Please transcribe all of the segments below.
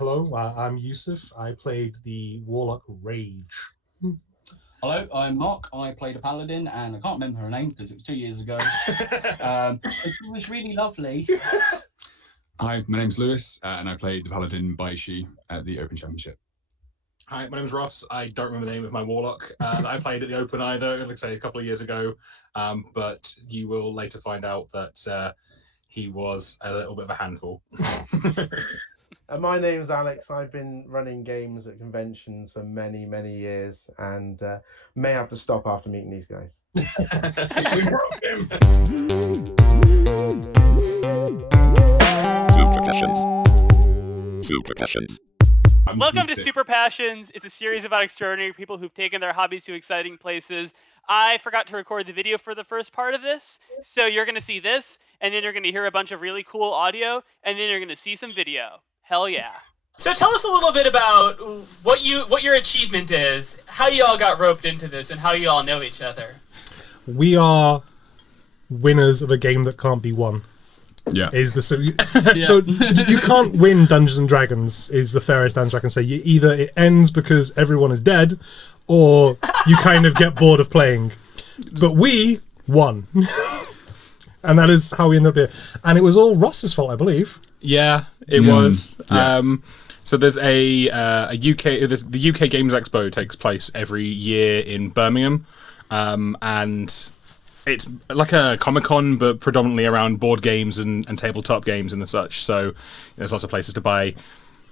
Hello, I'm Yusuf. I played the Warlock Rage. Hello, I'm Mark. I played a paladin, and I can't remember her name because it was 2 years ago. It was really lovely. Hi, my name's Lewis, and I played the paladin Baishi at the Open Championship. Hi, my name's Ross. I don't remember the name of my warlock that I played at the Open either, like I say, a couple of years ago. But you will later find out that he was a little bit of a handful. My name's Alex. I've been running games at conventions for many, many years, and may have to stop after meeting these guys. We broke him. Superpassions. Welcome to Superpassions. It's a series about extraordinary people who've taken their hobbies to exciting places. I forgot to record the video for the first part of this, so you're going to see this, and then you're going to hear a bunch of really cool audio, and then you're going to see some video. Hell yeah. So tell us a little bit about what your achievement is, how you all got roped into this, and how you all know each other. We are winners of a game that can't be won. Yeah. So you can't win Dungeons and Dragons is the fairest answer I can say. Either it ends because everyone is dead, or you kind of get bored of playing. But we won. And that is how we ended up here. And it was all Ross's fault, I believe. Yeah, it was. Yeah. So there's the UK Games Expo takes place every year in Birmingham, and it's like a Comic-Con, but predominantly around board games and tabletop games and such. So there's lots of places to buy,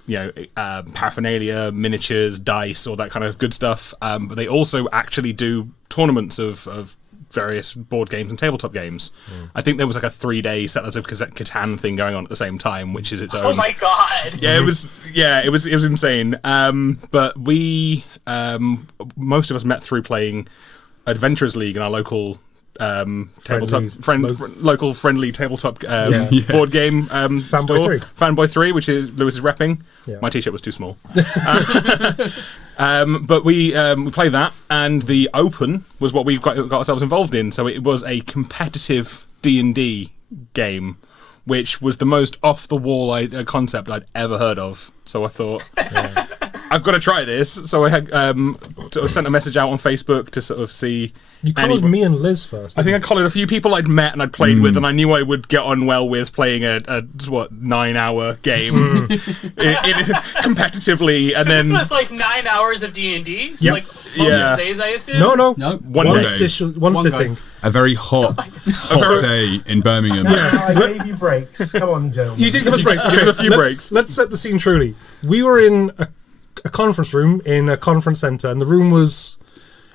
paraphernalia, miniatures, dice, all that kind of good stuff. But they also actually do tournaments of various board games and tabletop games. I think there was like a 3-day Settlers of Catan thing going on at the same time, which is its own. Oh my god! Yeah, it was insane. But we most of us met through playing Adventurers League in our local tabletop local friendly tabletop board game store. Fanboy 3, which is Lewis is repping. Yeah. My t-shirt was too small. But we played that, and the Open was what we got ourselves involved in. So it was a competitive D&D game, which was the most off-the-wall concept I'd ever heard of. So I thought, I've got to try this. So I had sort of sent a message out on Facebook to sort of see. You collared me and Liz first. I think I collared a few people I'd met and I'd played with, and I knew I would get on well with playing a 9-hour game competitively. And then this was like 9 hours of D&D? So yep. like multiple days, I assume? No. One sitting. A very hot day in Birmingham. I gave you breaks. Come on, gentlemen. You did give us breaks. Give us a few breaks. Let's set the scene truly. We were in a conference room in a conference centre, and the room was...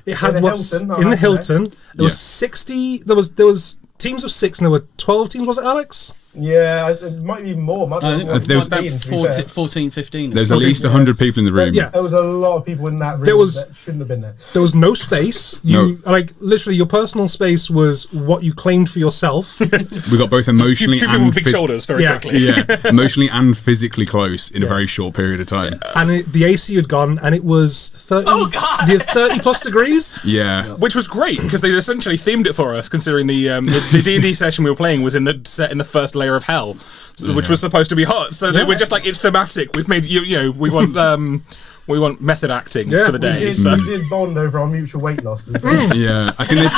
It had in the Hilton. There was 60. There was teams of 6, and there were 12 teams. Was it, Alex? Yeah, it might be more. There was about 14, 15. There's at least 100 people in the room. Yeah. There was a lot of people in that room that shouldn't have been there. There was no space. Literally, your personal space was what you claimed for yourself. We got both emotionally people and with big shoulders very quickly. Emotionally and physically close in a very short period of time. And the AC had gone, and it was 30. Oh god! 30 plus degrees. Yeah. Which was great because they essentially themed it for us, considering the D&D session we were playing was set in the first layer of hell, which was supposed to be hot. So they were just like, it's thematic. We've made we want method acting for the day. We did bond over our mutual weight loss. Yeah, I think.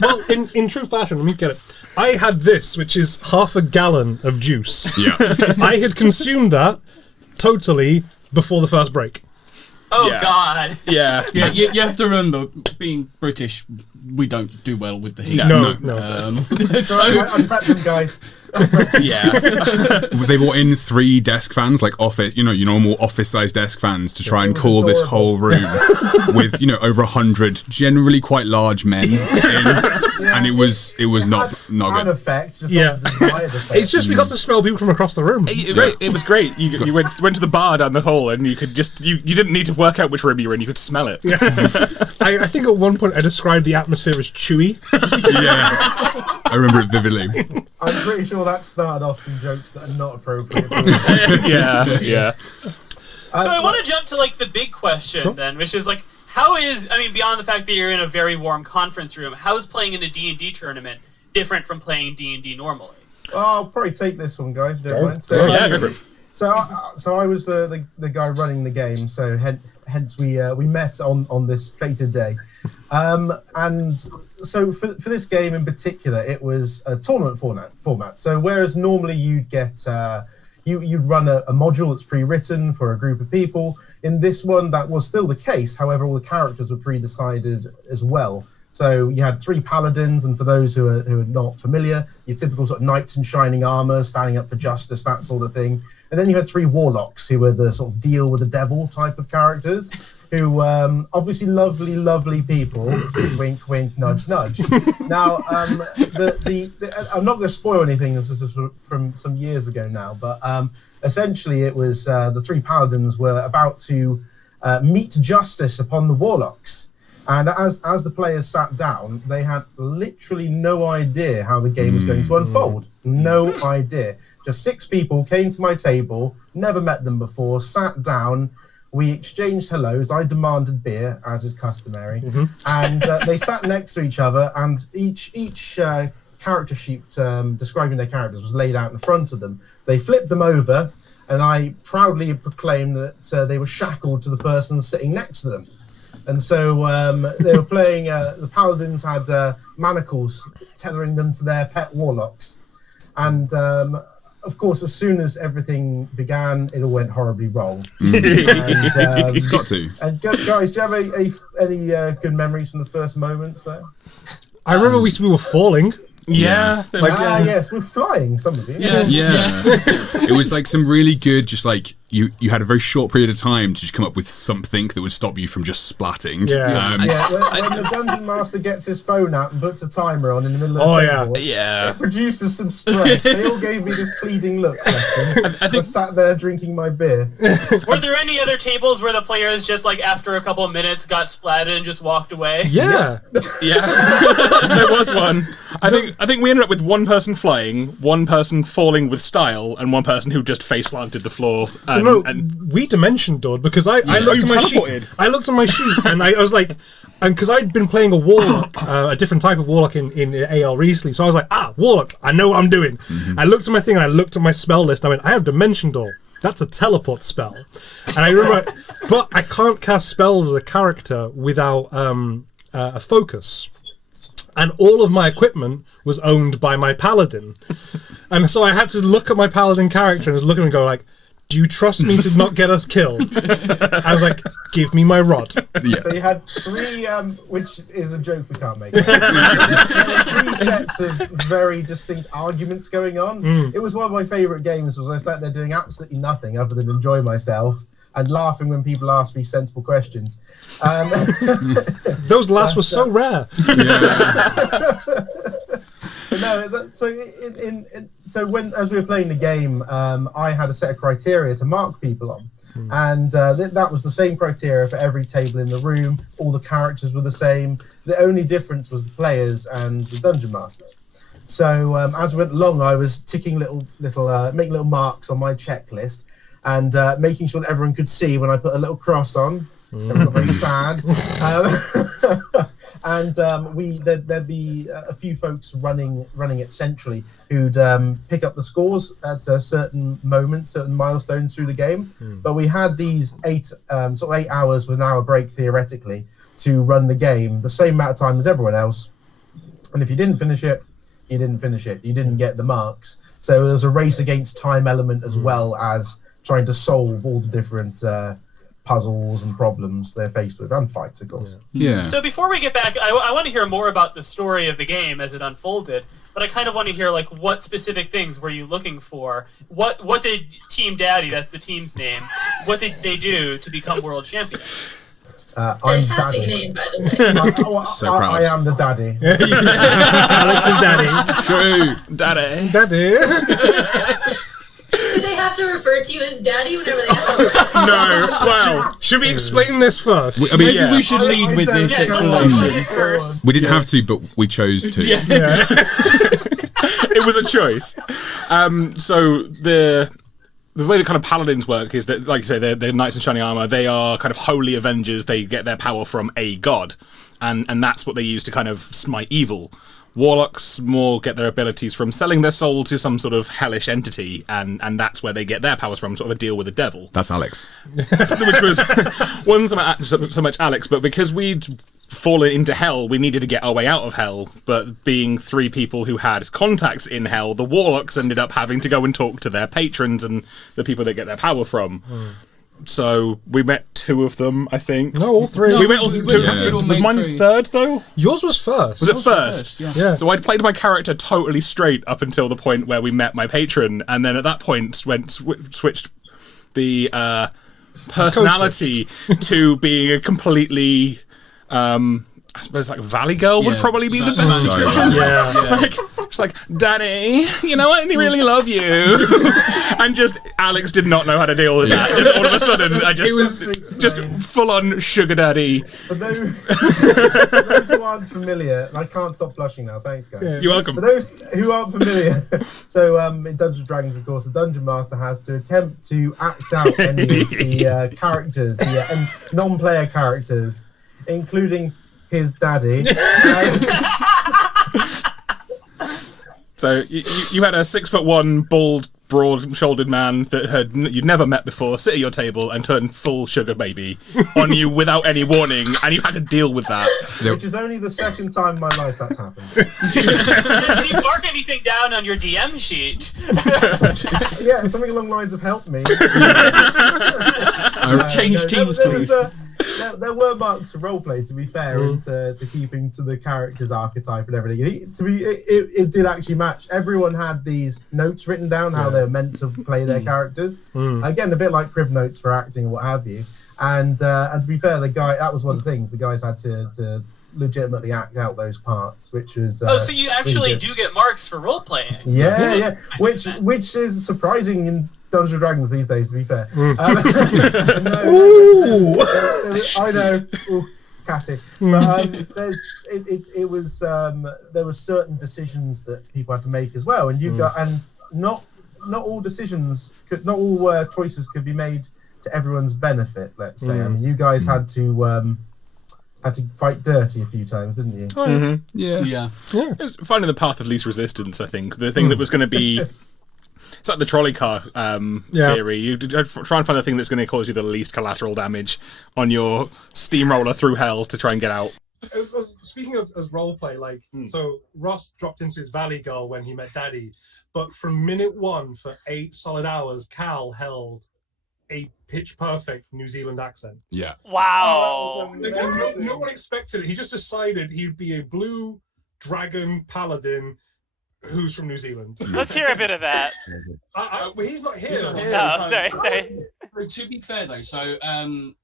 Well, in true fashion, let me get it. I had this, which is half a gallon of juice. Yeah. I had consumed that totally before the first break. Oh god. Yeah. You have to remember, being British, we don't do well with the heat. No. So I prepped them, guys. Yeah. They brought in 3 desk fans, like office, your normal office-sized desk fans, to try and cool this whole room with, over 100 generally quite large men in, and it was not good. Effect, It's just we got to smell people from across the room. It was great. You went to the bar down the hall, and you could just you didn't need to work out which room you were in. You could smell it. Yeah. I think at one point I described the atmosphere as chewy. Yeah. I remember it vividly. I'm pretty sure that started off some jokes that are not appropriate. Yeah. So I want to jump to like the big question then, which is like, beyond the fact that you're in a very warm conference room, how is playing in a D&D tournament different from playing D&D normally? I'll probably take this one, guys. Don't mind. So I was the guy running the game. So hence we met on this fated day. And so for this game in particular, it was a tournament format. So whereas normally you'd get you'd run a module that's pre-written for a group of people. In this one, that was still the case. However, all the characters were pre-decided as well. So you had 3 paladins, and for those who are not familiar, your typical sort of knights in shining armor, standing up for justice, that sort of thing. And then you had 3 warlocks, who were the sort of deal with the devil type of characters, who obviously lovely people. Wink, wink, nudge, nudge. Now, I'm not going to spoil anything. This is from some years ago now, but essentially it was the 3 paladins were about to meet justice upon the warlocks. And as the players sat down, they had literally no idea how the game was going to unfold. No idea. Just 6 people came to my table, never met them before, sat down. We exchanged hellos. I demanded beer, as is customary. And they sat next to each other, and each character sheet describing their characters was laid out in front of them. They flipped them over, and I proudly proclaimed that they were shackled to the person sitting next to them. And so they were playing, the paladins had manacles tethering them to their pet warlocks. And of course, as soon as everything began, it all went horribly wrong. And, It's got to. And guys, do you have any good memories from the first moments there? I remember we were falling. Yeah. Yes, we're flying, some of you. Yeah. It was like some really good, just like you had a very short period of time to just come up with something that would stop you from just splatting. When the dungeon master gets his phone out and puts a timer on in the middle of the table, it produces some stress. They all gave me this pleading look. I was sat there drinking my beer. Were there any other tables where the players just like after a couple of minutes got splatted and just walked away? Yeah. There was one. I think we ended up with one person flying, one person falling with style, and one person who just face planted the floor. We dimension doored because I looked at my sheet. I looked at my sheet and I was like, and because I'd been playing a warlock, a different type of warlock in AL recently, so I was like, warlock, I know what I'm doing. I looked at my thing and I looked at my spell list. And I went, I have dimension door. That's a teleport spell. And I remember, but I can't cast spells as a character without a focus. And all of my equipment was owned by my paladin. And so I had to look at my paladin character and just look at him and go like, do you trust me to not get us killed? I was like, give me my rod. Yeah. So you had 3, which is a joke we can't make. 3 sets of very distinct arguments going on. It was one of my favourite games, was I sat there doing absolutely nothing other than enjoy myself and laughing when people asked me sensible questions. Those laughs were so rare. So when as we were playing the game, I had a set of criteria to mark people on, and that was the same criteria for every table in the room. All the characters were the same. The only difference was the players and the dungeon masters. So as we went along, I was ticking making little marks on my checklist, and making sure that everyone could see when I put a little cross on. Everyone got very sad. And there'd be a few folks running it centrally who'd pick up the scores at certain moments, certain milestones through the game. But we had these 8 hours with an hour break theoretically to run the game, the same amount of time as everyone else. And if you didn't finish it, you didn't finish it. You didn't get the marks. So there was a race against time element as well as trying to solve all the different puzzles and problems they're faced with, and fights, of course. Yeah. So before we get back, I want to hear more about the story of the game as it unfolded, but I kind of want to hear, like, what specific things were you looking for? What did Team Daddy, that's the team's name, what did they do to become world champion? I'm Fantastic Daddy. name, by the way. So proud. I am the daddy. Alex is daddy. True. Daddy. Daddy. Do they have to refer to you as daddy whenever they ask? No. Wow. Should we explain this first? Maybe we should lead with this explanation. We didn't have to, but we chose to. It was a choice. So the way the kind of paladins work is that, like you say, they're knights in shining armor. They are kind of holy avengers. They get their power from a god. and that's what they use to kind of smite evil. Warlocks more get their abilities from selling their soul to some sort of hellish entity, and that's where they get their powers from, sort of a deal with the devil. That's Alex. Which was wasn't so much Alex, but because we'd fallen into hell, we needed to get our way out of hell. But being 3 people who had contacts in hell, the Warlocks ended up having to go and talk to their patrons and the people they get their power from. So we met 2 of them, I think. No, all 3. We met all 2. Yeah. Was mine 3rd though? Yours was first. Was it first? Yeah. So I'd played my character totally straight up until the point where we met my patron, and then at that point switched the personality to being a completely, I suppose, like Valley Girl would probably be the best description. Like, it's like, Daddy, you know, I really love you. And just Alex did not know how to deal with that. Just all of a sudden, I just full on sugar daddy. For those who aren't familiar, and I can't stop flushing now. Thanks, guys. Yeah. You're welcome. For those who aren't familiar, so in Dungeons and Dragons, of course, the Dungeon Master has to attempt to act out any of the characters, the non-player characters, including his daddy. So you had a 6'1", bald, broad-shouldered man that you'd never met before sit at your table and turn full sugar baby on you without any warning, and you had to deal with that. Which is only the 2nd time in my life that's happened. Did you mark anything down on your DM sheet? Yeah, something along the lines of "help me." Change teams, please. There were marks for roleplay, to be fair, into keeping to the character's archetype and everything. It did actually match. Everyone had these notes written down how they're meant to play their characters. Again, a bit like crib notes for acting or what have you. And to be fair, that was one of the things. The guys had to legitimately act out those parts, which was so you actually do get marks for role playing. Yeah, which is surprising in Dungeons and Dragons these days, to be fair. I know, catty. But there were certain decisions that people had to make as well, and not all decisions, not all choices could be made to everyone's benefit. Let's say. I mean, you guys had to fight dirty a few times, didn't you? Mm-hmm. Yeah. It was finding the path of least resistance, I think. The thing that was going to be... It's like the trolley car theory. You try and find the thing that's going to cause you the least collateral damage on your steamroller through hell to try and get out. Speaking of roleplay, so Ross dropped into his Valley Girl when he met Daddy, but from minute 1 for 8 solid hours, Cal held a pitch perfect New Zealand accent. Yeah. Wow. No one expected it. He just decided he'd be a blue dragon paladin who's from New Zealand. Let's hear a bit of that. Well, he's not here. No, sorry. To be fair though, so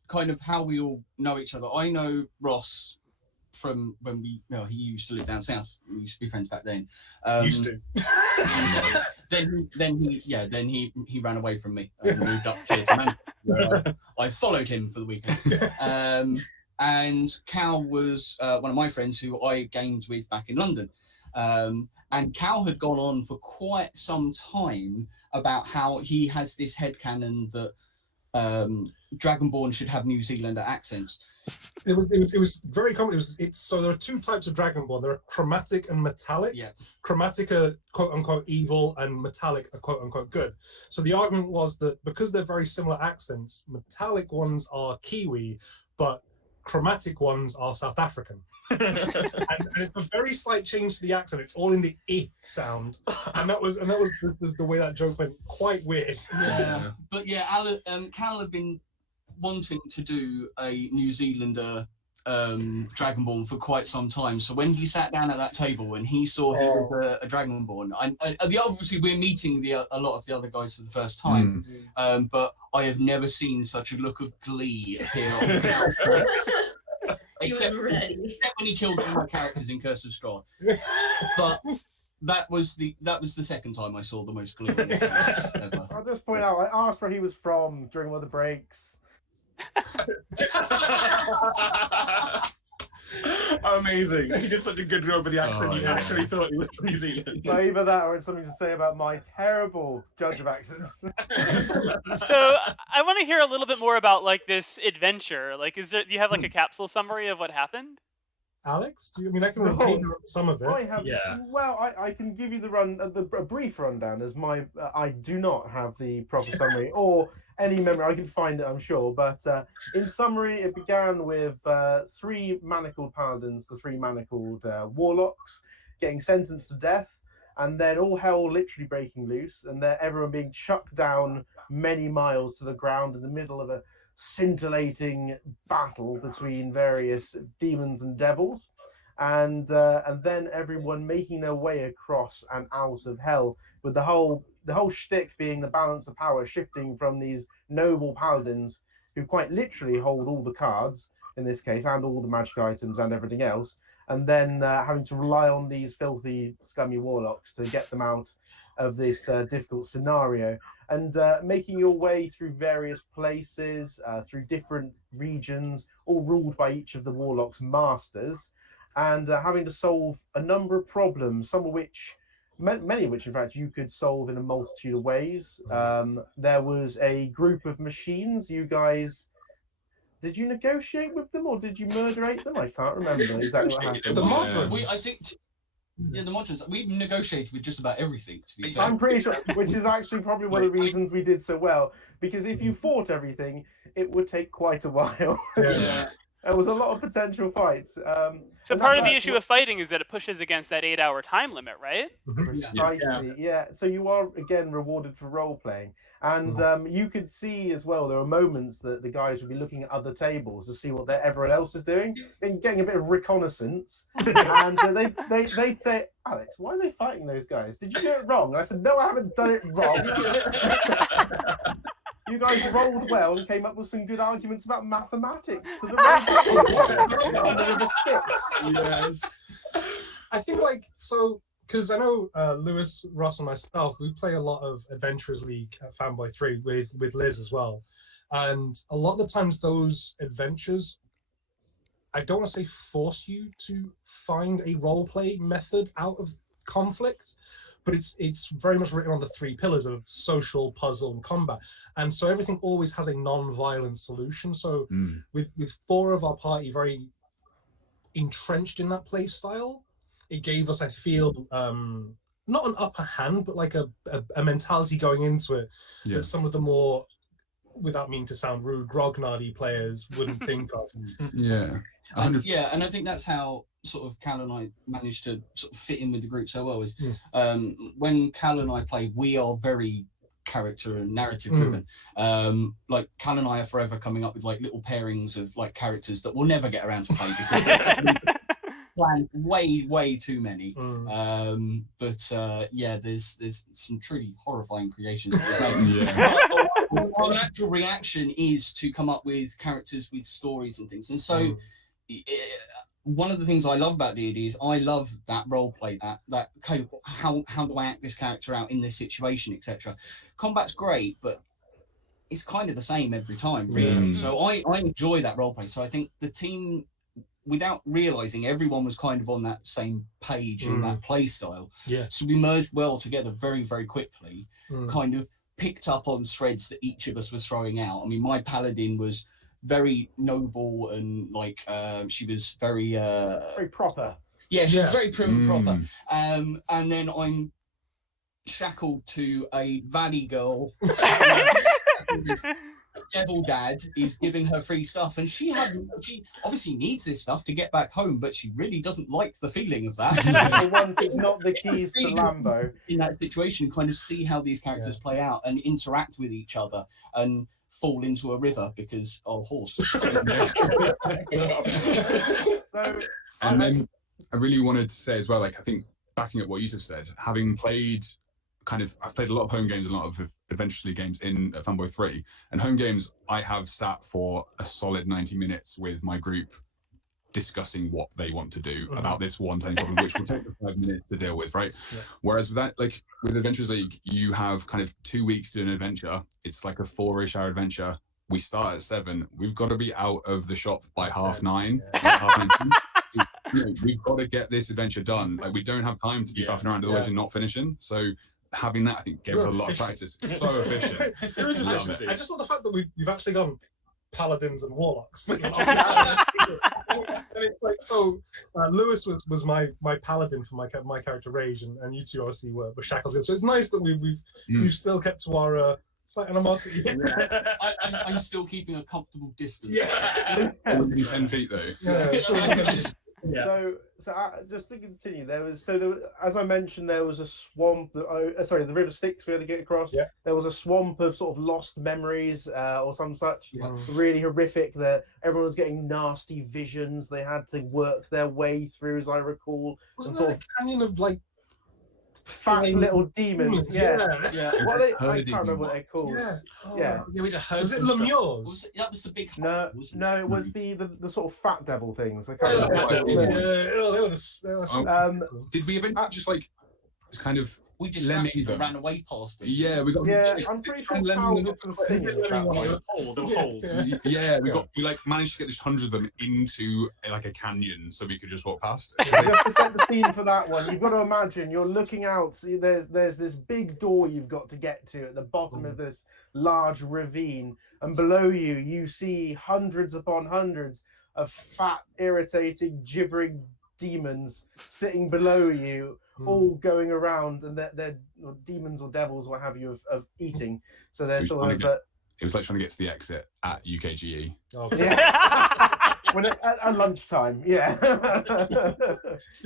kind of how we all know each other. I know Ross from when he used to live down south. We used to be friends back then. Used to. Then he ran away from me and moved up here to Manchester. I followed him for the weekend. And Cal was one of my friends who I gamed with back in London. And Cal had gone on for quite some time about how he has this headcanon that Dragonborn should have New Zealander accents. It was very common. So there are 2 types of Dragonborn. There are chromatic and metallic. Yeah. Chromatic are quote unquote evil, and metallic are quote unquote good. So the argument was that because they're very similar accents, metallic ones are Kiwi, but chromatic ones are South African. and it's a very slight change to the accent. It's all in the "I" sound, and that was the way that joke went. Quite weird. Yeah, but Cal had been wanting to do a New Zealander Dragonborn for quite some time. So when he sat down at that table and he saw he was a Dragonborn, obviously we're meeting a lot of the other guys for the first time, but I have never seen such a look of glee appear on Cal. Except when he killed all my characters in Curse of Strahd. But that was the second time I saw the most glee on his face ever. I'll just point out, I asked where he was from during one of the breaks. Amazing. He did such a good job with the accent, you actually thought he was from New Zealand. So either that or it's something to say about my terrible judge of accents. So I want to hear a little bit more about this adventure. Do you have a capsule summary of what happened? Alex? I mean, I can repeat some of it. Well, I can give you a brief rundown, as I do not have the proper summary or any memory. I can find it, I'm sure. But in summary, it began with 3 manacled paladins, the 3 manacled warlocks, getting sentenced to death, and then all hell literally breaking loose, and everyone being chucked down many miles to the ground in the middle of a scintillating battle between various demons and devils, and then everyone making their way across and out of hell, with the whole shtick being the balance of power shifting from these noble paladins who quite literally hold all the cards in this case and all the magic items and everything else, and then having to rely on these filthy, scummy warlocks to get them out of this difficult scenario, and making your way through various places, through different regions, all ruled by each of the warlocks' masters, and having to solve a number of problems, many of which, in fact, you could solve in a multitude of ways. There was a group of machines. You guys, did you negotiate with them or did you murderate them? I can't remember exactly what happened. The modern. The moderns. We've negotiated with just about everything, to be fair. I'm pretty sure, which is actually probably one of the reasons we did so well, because if you fought everything, it would take quite a while. Yeah. There was a lot of potential fights. So part of the issue of fighting is that it pushes against that 8-hour time limit, right? Precisely, yeah. So you are, again, rewarded for role-playing. And you could see as well, there are moments that the guys would be looking at other tables to see what everyone else is doing, and getting a bit of reconnaissance. And they'd say, Alex, why are they fighting those guys? Did you do it wrong? And I said, no, I haven't done it wrong. You guys rolled well and came up with some good arguments about mathematics to the sticks. Yes. I think because I know Lewis, Ross, and myself, we play a lot of Adventurers League at Fanboy 3 with Liz as well. And a lot of the times those adventures, I don't want to say force you to find a roleplay method out of conflict, but it's very much written on the 3 pillars of social, puzzle, and combat. And so everything always has a non-violent solution. So with 4 of our party very entrenched in that play style, it gave us, I feel, not an upper hand, but like a mentality going into it that some of the more, without meaning to sound rude, grognardy players wouldn't think of. And I think that's how sort of Cal and I managed to sort of fit in with the group so well. Is when Cal and I play, we are very character and narrative driven. Like Cal and I are forever coming up with like little pairings of like characters that we'll never get around to play because planned way too many. There's some truly horrifying creations. Our natural reaction is to come up with characters with stories and things, and so one of the things I love about D&D is I love that role play, that okay, how do I act this character out in this situation, etc. Combat's great, but it's kind of the same every time, really. So I enjoy that role play. So I think the team, without realizing, everyone was kind of on that same page in that play style. So we merged well together very, very quickly, kind of picked up on threads that each of us was throwing out. I mean, my paladin was very noble and like she was very proper. Yeah, she was very prim and proper. And then I'm shackled to a valley girl. Devil dad is giving her free stuff, and she obviously needs this stuff to get back home, but she really doesn't like the feeling of that. For once, it's not the keys to Lambo. In that situation, kind of see how these characters play out and interact with each other and fall into a river because horse. And then I really wanted to say as well, like I think backing up what Yusuf said, having played I've played a lot of home games and a lot of Adventurers League games in Fanboy 3, and home games I have sat for a solid 90 minutes with my group discussing what they want to do about this one tiny problem, which will take 5 minutes to deal with, right? Whereas with that, like with Adventurers League, you have kind of 2 weeks to do an adventure. It's like a 4-ish hour adventure. We start at 7. We've got to be out of the shop by 9:30. We've got to get this adventure done. Like we don't have time to be faffing around, otherwise you're not finishing. So having that, I think, gave us a lot of practice. So efficient. There is efficiency. I just love the fact that we've actually gone paladins and warlocks. it's like, so Lewis was my paladin for my character Rage, and you two obviously were shackled in. So it's nice that we've still kept to our slight animosity. I'm still keeping a comfortable distance. Yeah. Within 10 feet though. Yeah. So just to continue, as I mentioned, there was a swamp. The River Styx we had to get across. Yeah. There was a swamp of sort of lost memories or some such. Yeah. Really horrific. That everyone was getting nasty visions. They had to work their way through, as I recall. Wasn't there a canyon of like fat little demons? Yeah. What I can't remember what they're called. Yeah. We just heard Was it some Lemures? That was the big. No, it was the sort of fat devil things. I can't Yeah, remember. Did we eventually just like kind of we just ran away past it? Yeah, we got. Yeah, I'm pretty sure Cal got some singing. The holes. Yeah, we like managed to get just hundreds of them into like a canyon, so we could just walk past. Just to set the scene for that one, you've got to imagine you're looking out. See, there's this big door you've got to get to at the bottom of this large ravine, and below you see hundreds upon hundreds of fat, irritating, gibbering demons sitting below you, all going around, and they're demons or devils, what have you, of eating. So they're sort of. It was like trying to get to the exit at UKGE. Oh, yeah. At lunchtime, yeah.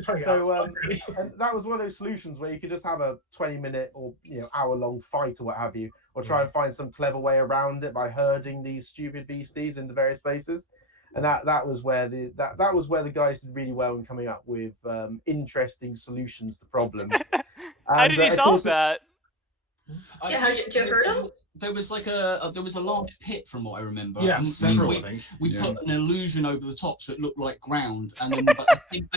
So and that was one of those solutions where you could just have a 20-minute or hour-long fight or what have you, or try and find some clever way around it by herding these stupid beasties into various places. And that was where the guys did really well in coming up with interesting solutions to problems. How did you solve that? Yeah, did you hurt him? There was like a large pit from what I remember. Yeah, and several. I think we put an illusion over the top so it looked like ground, and then I think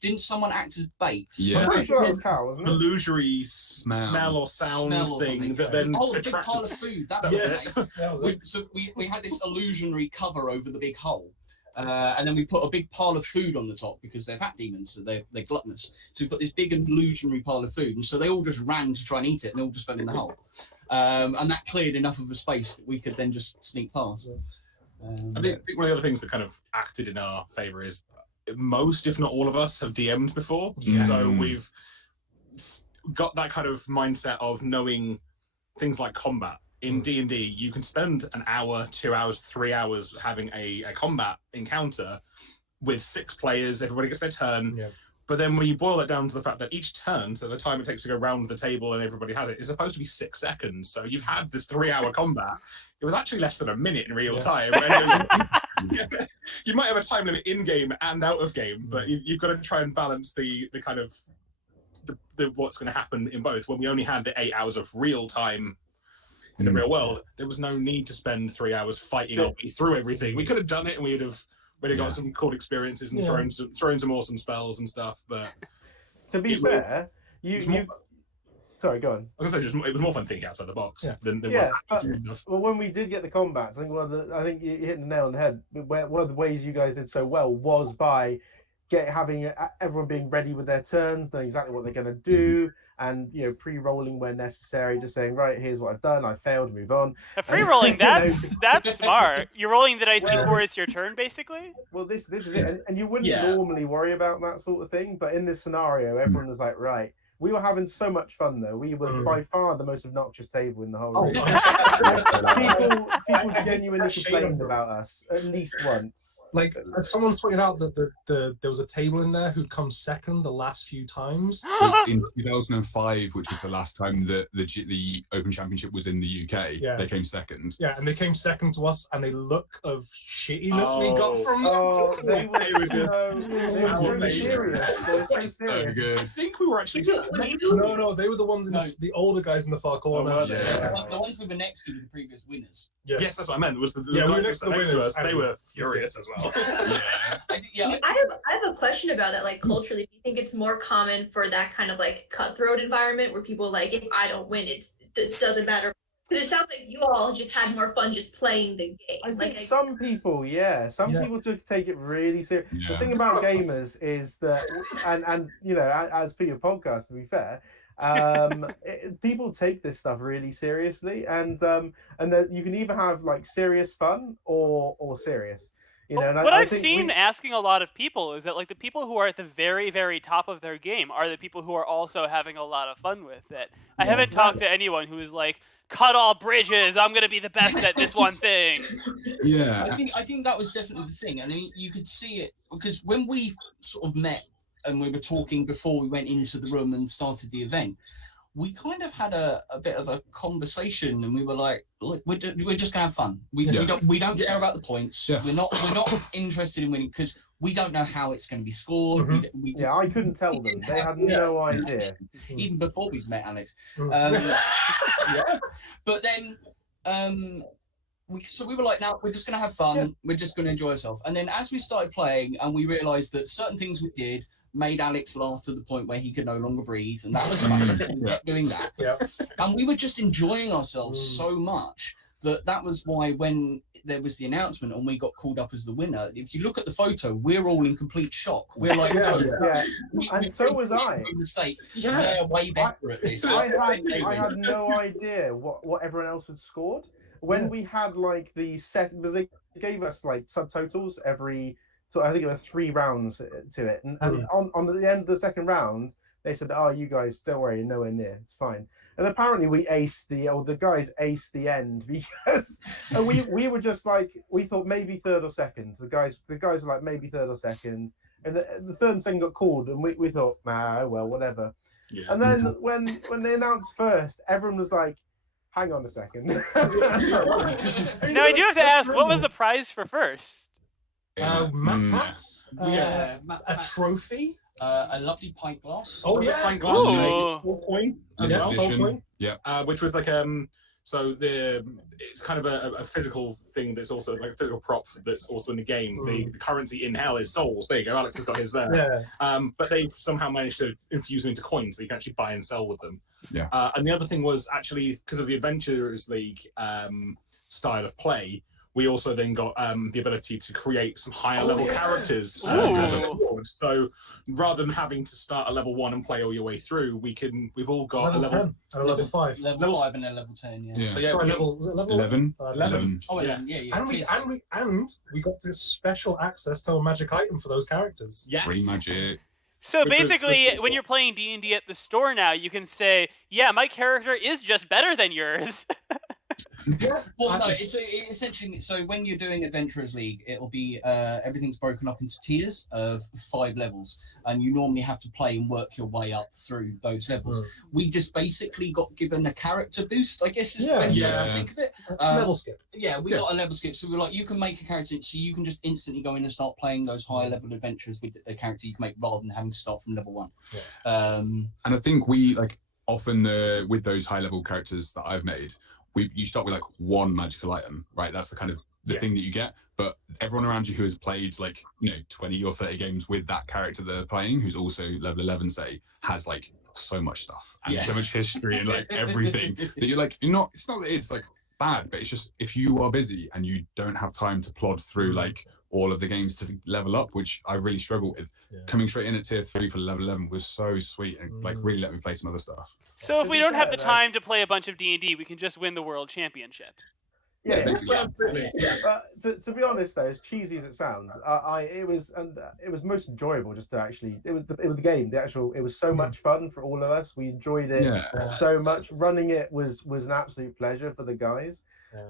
didn't someone act as bait? Yeah, I'm pretty sure that was Cal, wasn't it? Illusory smell or sound thing that then a big pile of food. That was it. So we had this illusionary cover over the big hole. And then we put a big pile of food on the top because they're fat demons, so they're gluttonous. So we put this big illusionary pile of food, and so they all just ran to try and eat it, and they all just fell in the hole. And that cleared enough of a space that we could then just sneak past. I think one of the other things that kind of acted in our favour is most, if not all of us, have DM'd before. Yeah. So we've got that kind of mindset of knowing things like combat. In D&D, you can spend an hour, 2 hours, 3 hours having a combat encounter with 6 players. Everybody gets their turn. Yeah. But then when you boil it down to the fact that each turn, so the time it takes to go round the table and everybody had it, is supposed to be 6 seconds. So you've had this 3-hour combat. It was actually less than a minute in real time. You might have a time limit in game and out of game, but you've got to try and balance the kind of the what's going to happen in both. When we only had the 8 hours of real time in the real world, there was no need to spend 3 hours fighting our way through everything. We could have done it, and we'd have got some cool experiences and thrown some awesome spells and stuff. But to be fair, you sorry, go on. I was gonna say, it was more fun thinking outside the box than well, when we did get the combats, I think you hit the nail on the head. One of the ways you guys did so well was by having everyone being ready with their turns, knowing exactly what they're going to do, and pre-rolling where necessary, just saying, right, here's what I've done, I failed, move on. Pre-rolling, that's smart. You're rolling the dice before it's your turn, basically. Well, this is it, and you wouldn't normally worry about that sort of thing, but in this scenario, everyone was like, right. We were having so much fun, though. We were by far the most obnoxious table in the whole room. People genuinely complained about us at least once. Like, someone pointed out that there was a table in there who'd come second the last few times. So in 2005, which was the last time that the Open Championship was in the UK, they came second. Yeah, and they came second to us, and the look of shittiness we got from them. They were so serious. So good. I think we were actually. No, they were the ones the older guys in the far corner. The ones we were next to were the previous winners. Yes, that's what I meant. Was the we were guys next to the next winners. to us? They were furious as well. I have a question about that. Like culturally, do you think it's more common for that kind of like cutthroat environment where people like, if I don't win, it doesn't matter? Because it sounds like you all just had more fun just playing the game. I think some people, people take it really serious. Yeah. The thing about gamers is that, and as for your podcast, to be fair, people take this stuff really seriously, and that you can either have like serious fun or serious. You know, and what I I've think seen asking a lot of people is that like the people who are at the very, very top of their game are the people who are also having a lot of fun with it. I haven't talked to anyone who is like, cut all bridges, I'm gonna be the best at this one thing. Yeah. I think that was definitely the thing. I mean, you could see it because when we sort of met and we were talking before we went into the room and started the event, we kind of had a bit of a conversation, and we were like, "Look, we're just gonna have fun. We don't care about the points. Yeah. We're not interested in winning because we don't know how it's going to be scored." Mm-hmm. I couldn't tell them. They had no idea. Even before we'd met Alex. But then we were like, "Now we're just going to have fun. Yeah. We're just going to enjoy ourselves." And then as we started playing, and we realised that certain things we did made Alex laugh to the point where he could no longer breathe, and that was fun. We kept doing that. Yeah. And we were just enjoying ourselves so much that was why when there was the announcement and we got called up as the winner, if you look at the photo, we're all in complete shock. We're like, and so was I. Mistake. They're way better at this. I had no idea what everyone else had scored. When we had like the set, because they gave us like subtotals every. So I think it was 3 rounds to it, and on the end of the second round, they said, "Oh, you guys, don't worry, you're nowhere near. It's fine." And apparently, we aced the guys aced the end because, and we were just like, we thought maybe 3rd or 2nd. The guys were like maybe 3rd or 2nd, and the 3rd and 2nd got called, and we thought, well, whatever. Yeah. And then when they announced first, everyone was like, "Hang on a second." Now I do have to ask, what was the prize for first? Map packs, a trophy, a lovely pint glass. Oh yeah, pint glass, soul coin, soul coin. Which was like so it's kind of a physical thing that's also like a physical prop that's also in the game. The currency in hell is souls. There you go. Alex has got his there. Yeah. But they've somehow managed to infuse them into coins, so you can actually buy and sell with them. Yeah. And the other thing was actually because of the Adventurers League style of play. We also then got the ability to create some higher level characters. So rather than having to start at level 1 and play all your way through, we've all got level 10 and a level 5. Level 5 and a level 10, yeah. So yeah, was it level 11? 11. Oh, 11, yeah. And we got this special access to a magic item for those characters. Yes. Free magic. So basically, when you're playing D&D at the store now, you can say, "Yeah, my character is just better than yours." Well, no, it's essentially, so when you're doing Adventurers League, it'll be everything's broken up into tiers of 5 levels, and you normally have to play and work your way up through those levels. We just basically got given a character boost, I guess is the best way to think of it. Level skip. Yeah, we got a level skip, so we were like, you can make a character, so you can just instantly go in and start playing those higher level adventures with a character you can make rather than having to start from level 1. And I think we like often with those high level characters that I've made, you start with like 1 magical item, right? That's the kind of the thing that you get. But everyone around you who has played like 20 or 30 games with that character they're playing, who's also level 11, say, has like so much stuff and so much history and like everything that you're like, it's not that it's like bad, but it's just if you are busy and you don't have time to plod through like all of the games to level up, which I really struggle with. Coming straight in at tier 3 for level 11 was so sweet and like really let me play some other stuff. So if we don't have the time to play a bunch of D&D, we can just win the world championship. Yeah, to be honest, though, as cheesy as it sounds, it was most enjoyable just to actually. It was the game. It was so much fun for all of us. We enjoyed it so much. Running it was an absolute pleasure for the guys,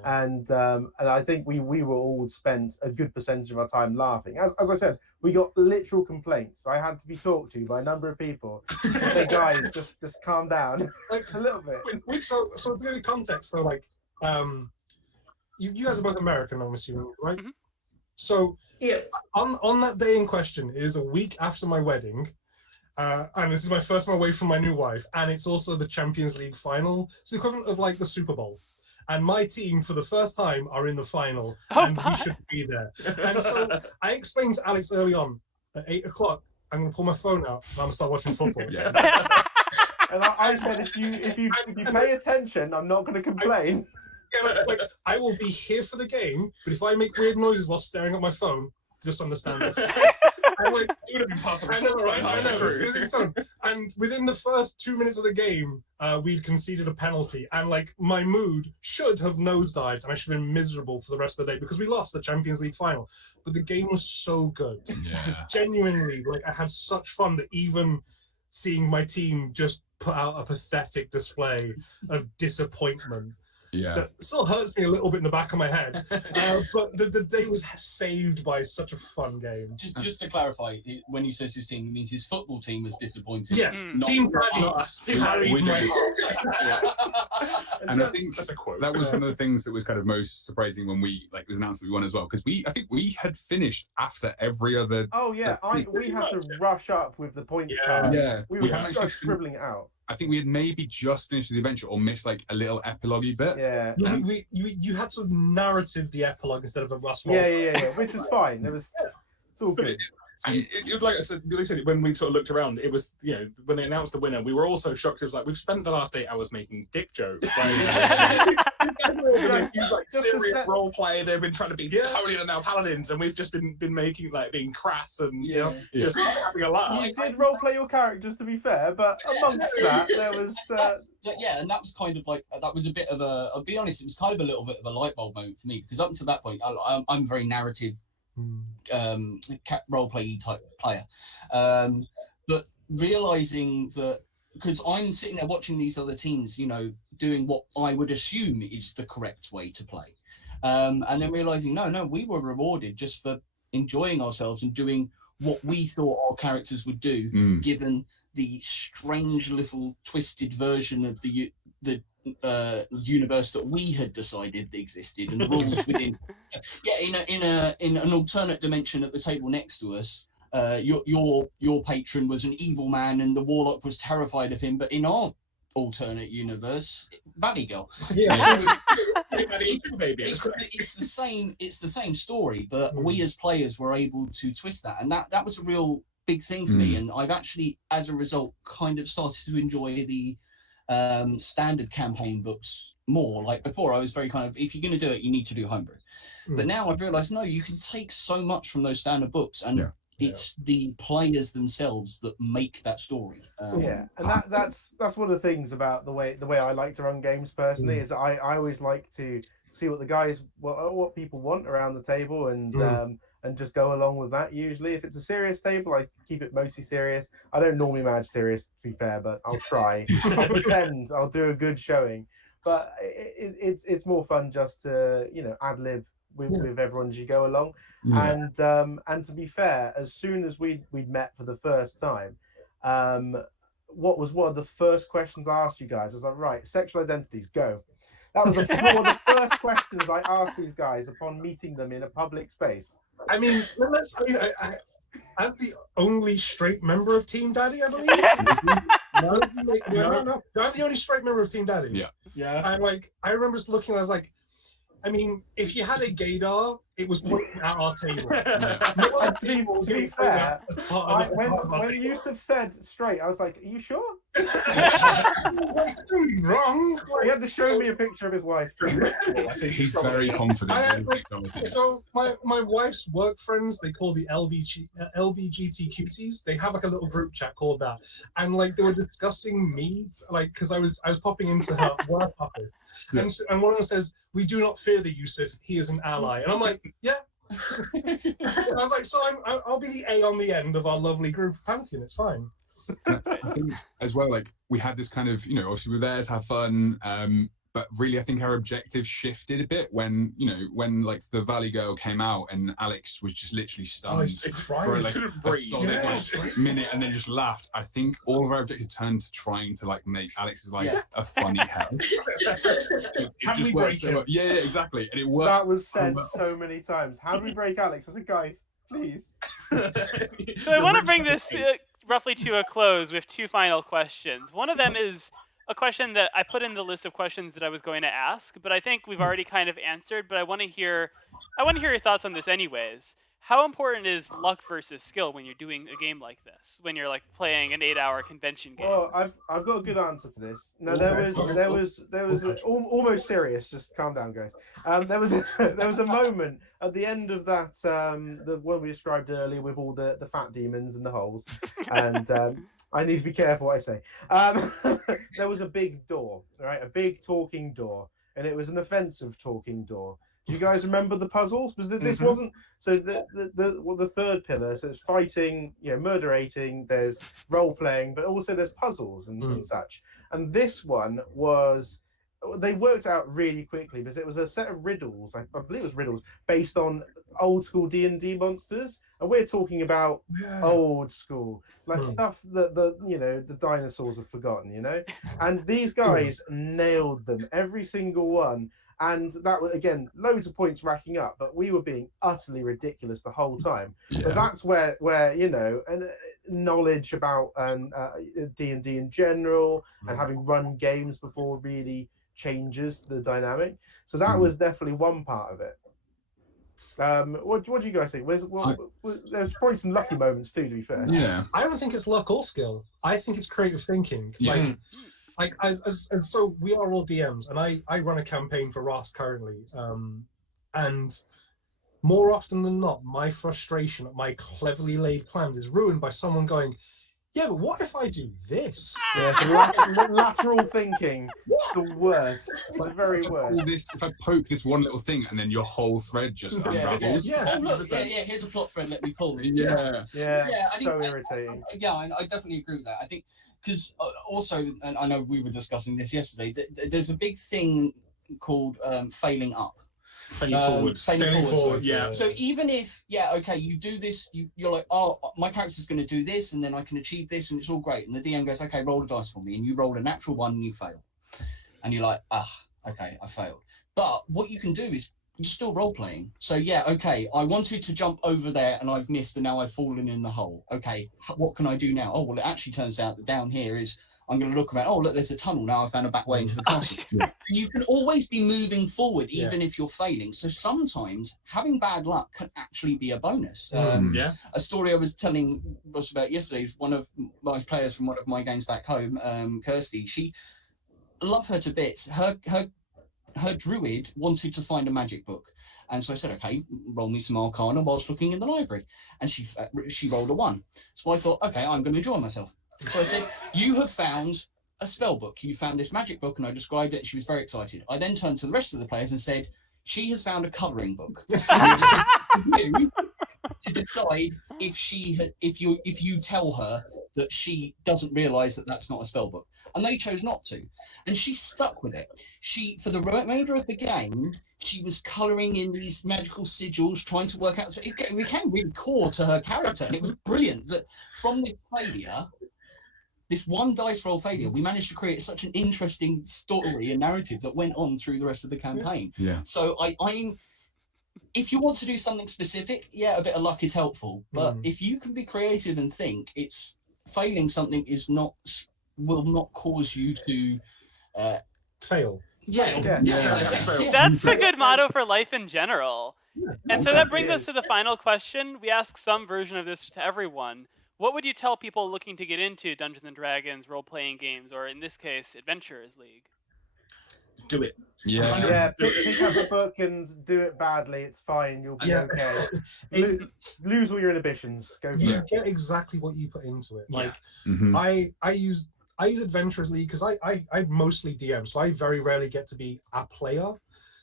and I think we were all spent a good percentage of our time laughing. As I said, we got literal complaints. I had to be talked to by a number of people. Say, guys, just calm down a little bit. So to give you context, so like. You guys are both American, I'm assuming, right? Mm-hmm. So on that day in question is a week after my wedding, and this is my first time away from my new wife, and it's also the Champions League final. It's the equivalent of like the Super Bowl. And my team, for the first time, are in the final, and we should be there. And so I explained to Alex early on, at 8 o'clock, I'm going to pull my phone out, and I'm going to start watching football. And I said, if you pay attention, I'm not going to complain. Like, I will be here for the game, but if I make weird noises while staring at my phone, just understand this. like, It would have been perfect. I know, right? I know. It was fun. And within the first 2 minutes of the game, we'd conceded a penalty, and like my mood should have nosedived, and I should have been miserable for the rest of the day because we lost the Champions League final. But the game was so good. Yeah. Genuinely, like I had such fun that even seeing my team just put out a pathetic display of disappointment. Yeah. That still hurts me a little bit in the back of my head. But the day was saved by such a fun game. Just to clarify, when he says his team, he means his football team was disappointed. Yes, not Team us. Paddy. We my did. heart. And I think That's a quote. that was one of the things that was kind of most surprising when we it was announced that we won as well, because I think we had finished after every other. Oh yeah, we had to rush up with the points Yeah. card. Yeah, We were hadn't actually just scribbling it out. I think we had maybe just finished the adventure or missed like a little epilogue bit. Yeah. Yeah, you had to narrative the epilogue instead of a Russ roll. Yeah, which was fine. It's all good. It was like I said, when we sort of looked around, it was, when they announced the winner, we were also shocked. It was like, we've spent the last 8 hours making dick jokes. Like, serious role play. They've been trying to be holier than now paladins, and we've just been making being crass and just having a laugh. You did roleplay your characters, to be fair, but amongst that, there was. And that was kind of like that was a bit of a. I'll be honest, it was kind of a little bit of a light bulb moment for me because up to that point, I'm very narrative. Role-play type player, but realizing that because I'm sitting there watching these other teams, doing what I would assume is the correct way to play, and then realizing no, we were rewarded just for enjoying ourselves and doing what we thought our characters would do, given the strange little twisted version of the universe that we had decided existed and the rules within. In an alternate dimension at the table next to us, your patron was an evil man and the warlock was terrified of him. But in our alternate universe, baddie girl. Yeah. It's the same story, but we as players were able to twist that, and that was a real big thing for me. And I've actually, as a result, kind of started to enjoy the standard campaign books more. Like before, I was very kind of, if you're going to do it, you need to do homebrew. But now I've realized, no, you can take so much from those standard books, and it's the players themselves that make that story. And that's one of the things about the way I like to run games personally is I always like to see what the guys what people want around the table and just go along with that. Usually, if it's a serious table, I keep it mostly serious. I don't normally manage serious, to be fair, but I'll try. I'll pretend. I'll do a good showing. But it's more fun just to ad lib with everyone as you go along. And to be fair, as soon as we'd met for the first time, what was one of the first questions I asked you guys? I was like, right, sexual identities, go. That was one of the first questions I asked these guys upon meeting them in a public space. I mean, as the only straight member of Team Daddy, I believe. No. I'm the only straight member of Team Daddy. Yeah. And I remember just looking, I was like, I mean, if you had a gaydar, it was pointing at our table. To be fair, when Yusuf said straight, I was like, "Are you sure?" Wrong. He had to show me a picture of his wife. I think he's very confident. So my wife's work friends, they call the LBGT cuties. They have a little group chat called that, and they were discussing me, because I was popping into her work office, and one of them says, "We do not fear the Yusuf. He is an ally," and I'm like, yeah. I was like, so I'll be the A on the end of our lovely group pantheon. It's fine. And I think as well, we had this kind of, obviously we were there to have fun, but really I think our objective shifted a bit when the Valley Girl came out and Alex was just literally stunned for a solid minute and then just laughed. I think all of our objective turned to trying to make Alex's life a funny hell. How do we break it? Yeah, exactly. And it worked. That was said so many times. How do we break Alex? I said, guys, please. So I want to bring this roughly to a close with 2 final questions. One of them is a question that I put in the list of questions that I was going to ask, but I think we've already kind of answered, but I want to hear your thoughts on this anyways. how important is luck versus skill when you're doing a game like this? When you're like playing an 8-hour convention game? Well, I've got a good answer for this. No, there was almost serious. Just calm down, guys. There was a moment at the end of that the one we described earlier with all the fat demons and the holes, and I need to be careful what I say. There was a big door, right? A big talking door, and it was an offensive talking door. Do you guys remember the puzzles? Because this wasn't so the third pillar. So it's fighting, murderating. There's role playing, but also there's puzzles and such. And this one was they worked out really quickly because it was a set of riddles. I believe it was riddles based on old school D&D monsters, and we're talking about old school stuff that the dinosaurs have forgotten. And these guys nailed them, every single one. And that was, again, loads of points racking up, but we were being utterly ridiculous the whole time. But that's where and knowledge about D&D in general and having run games before really changes the dynamic. So that was definitely one part of it. What do you guys think? There's probably some lucky moments too, to be fair. Yeah, I don't think it's luck or skill. I think it's creative thinking. And so we are all DMs, and I run a campaign for Ross currently, and more often than not, my frustration at my cleverly laid plans is ruined by someone going, yeah, but what if I do this? Yeah, lateral thinking. It's the worst. It's the very worst. If I poke this one little thing and then your whole thread just unravels. Oh, look, here's a plot thread, let me pull it. Yeah, so irritating. I definitely agree with that. I think, because also, and I know we were discussing this yesterday, there's a big thing called failing up. Failing forward. Yeah. So even if, you do this, you're like, oh, my character's going to do this, and then I can achieve this, and it's all great. And the DM goes, okay, roll a dice for me, and you roll a natural one, and you fail. And you're like, okay, I failed. But what you can do is you're still role playing. So I wanted to jump over there, and I've missed, and now I've fallen in the hole. Okay, what can I do now? Oh, well, it actually turns out that down here is. I'm going to look around. Oh, look, there's a tunnel. Now I found a back way into the castle. You can always be moving forward, even if you're failing. So sometimes having bad luck can actually be a bonus. A story I was telling Ross about yesterday is one of my players from one of my games back home, Kirsty. I love her to bits. Her druid wanted to find a magic book. And so I said, okay, roll me some Arcana whilst looking in the library. And she rolled a 1. So I thought, okay, I'm going to enjoy myself. So I said, you have found a spell book. You found this magic book, and I described it. She was very excited. I then turned to the rest of the players and said, she has found a colouring book. You to decide if you tell her that she doesn't realise that that's not a spell book. And they chose not to. And she stuck with it. For the remainder of the game, she was colouring in these magical sigils, trying to work out. It became really core to her character. And it was brilliant that from this failure, this one dice roll failure, we managed to create such an interesting story and narrative that went on through the rest of the campaign. Yeah. So I'm if you want to do something specific, a bit of luck is helpful. But if you can be creative and think, it's failing something will not cause you to fail. That's a good motto for life in general. And so that brings us to the final question. We ask some version of this to everyone. What would you tell people looking to get into Dungeons & Dragons, role-playing games, or in this case, Adventurers League? Do it. Pick up a book and do it badly. It's fine. You'll be okay. Lose all your inhibitions. Go for it. You get exactly what you put into it. I use Adventurers League because I mostly DM, so I very rarely get to be a player.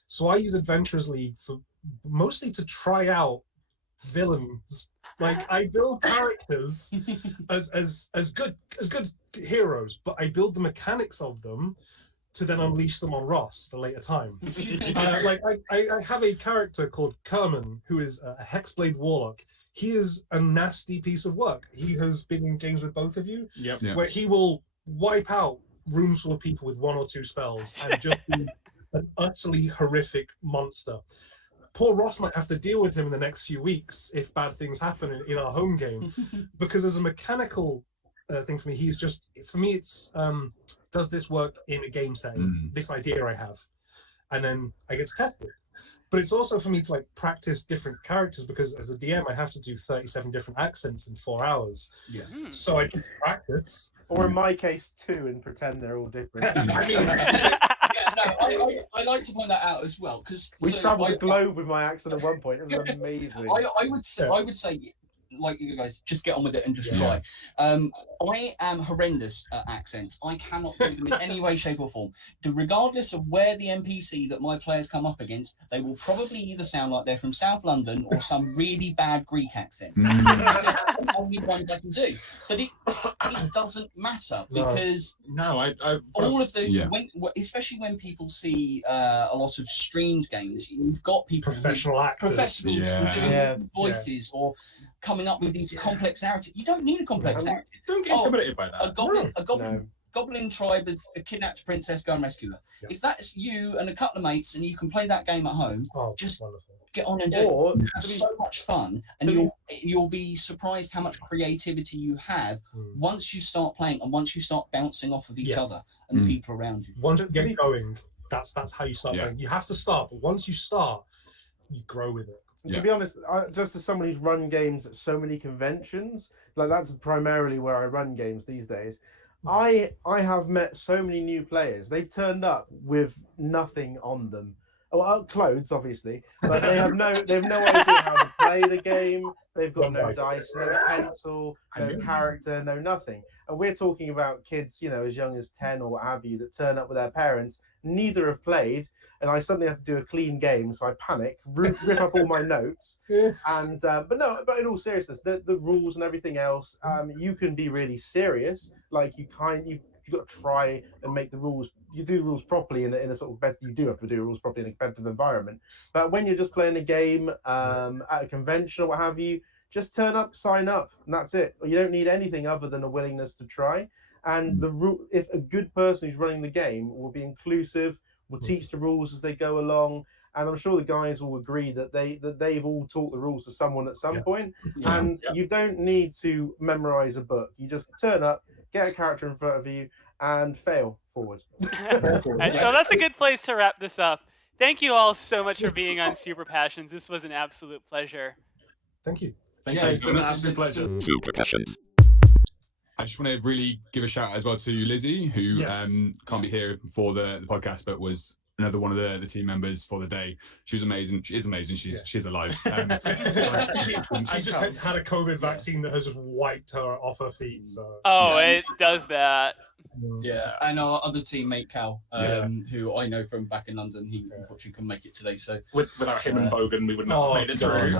So I use Adventurers League for mostly to try out villains. I build characters as good heroes, but I build the mechanics of them to then unleash them on Ross at a later time. I have a character called Kerman, who is a Hexblade Warlock. He is a nasty piece of work. He has been in games with both of you, where he will wipe out rooms full of people with 1 or 2 spells and just be an utterly horrific monster. Poor Ross might have to deal with him in the next few weeks if bad things happen in our home game, because as a mechanical thing for me, it's does this work in a game setting? This idea I have, and then I get to test it. But it's also for me to like practice different characters because as a DM I have to do 37 different accents in 4 hours. Yeah. So I can practice. Or in my case, 2 and pretend they're all different. I like to point that out as well because We travelled the globe with my accent at one point. It was amazing. I would say, like you guys, just get on with it and just try. I am horrendous at accents. I cannot do them in any way, shape, or form. Regardless of where the NPC that my players come up against, they will probably either sound like they're from South London or some really bad Greek accent. That's the only ones I can do. But it doesn't matter because all of the especially when people see a lot of streamed games, you've got people professionals doing voices or coming up with these complex narratives. You don't need a complex narrative. Don't get intimidated by that. A goblin tribe has kidnapped a princess, go and rescue her. If that's you and a couple of mates and you can play that game at home, just get on and do it. It's so much fun, and you'll be surprised how much creativity you have once you start playing and once you start bouncing off of each other and the people around you. Once you get going, that's how you start playing. You have to start, but once you start, you grow with it. To be honest, just as someone who's run games at so many conventions, like that's primarily where I run games these days. I have met so many new players. They've turned up with nothing on them. Well, clothes, obviously, but they have no idea how to play the game. They've got no dice, no pencil, no character, no nothing. And we're talking about kids, as young as 10 or what have you, that turn up with their parents. Neither have played. And I suddenly have to do a clean game, so I panic, rip up all my notes, and but in all seriousness, the rules and everything else, you can be really serious. Like you've got to try and make the rules. You do rules properly in a sort of better. You do have to do rules properly in a competitive environment. But when you're just playing a game at a convention or what have you, just turn up, sign up, and that's it. You don't need anything other than a willingness to try. And if a good person who's running the game will be inclusive. Will teach the rules as they go along, and I'm sure the guys will agree that they've all taught the rules to someone at some point. And you don't need to memorize a book. You just turn up, get a character in front of you, and fail forward. So that's a good place to wrap this up. Thank you all so much for being on Super Passions. This was an absolute pleasure. Thank you. Thank you. It's been an absolute pleasure. Super Passions. I just want to really give a shout out as well to Lizzie, who can't be here for the podcast, but was another one of the team members for the day. She was amazing. She is amazing. She's alive. She just had a COVID vaccine that has just wiped her off her feet. So. It does that. Yeah, and our other teammate Cal, who I know from back in London, he unfortunately couldn't make it today. So without him and Bogan, we would not have made it through.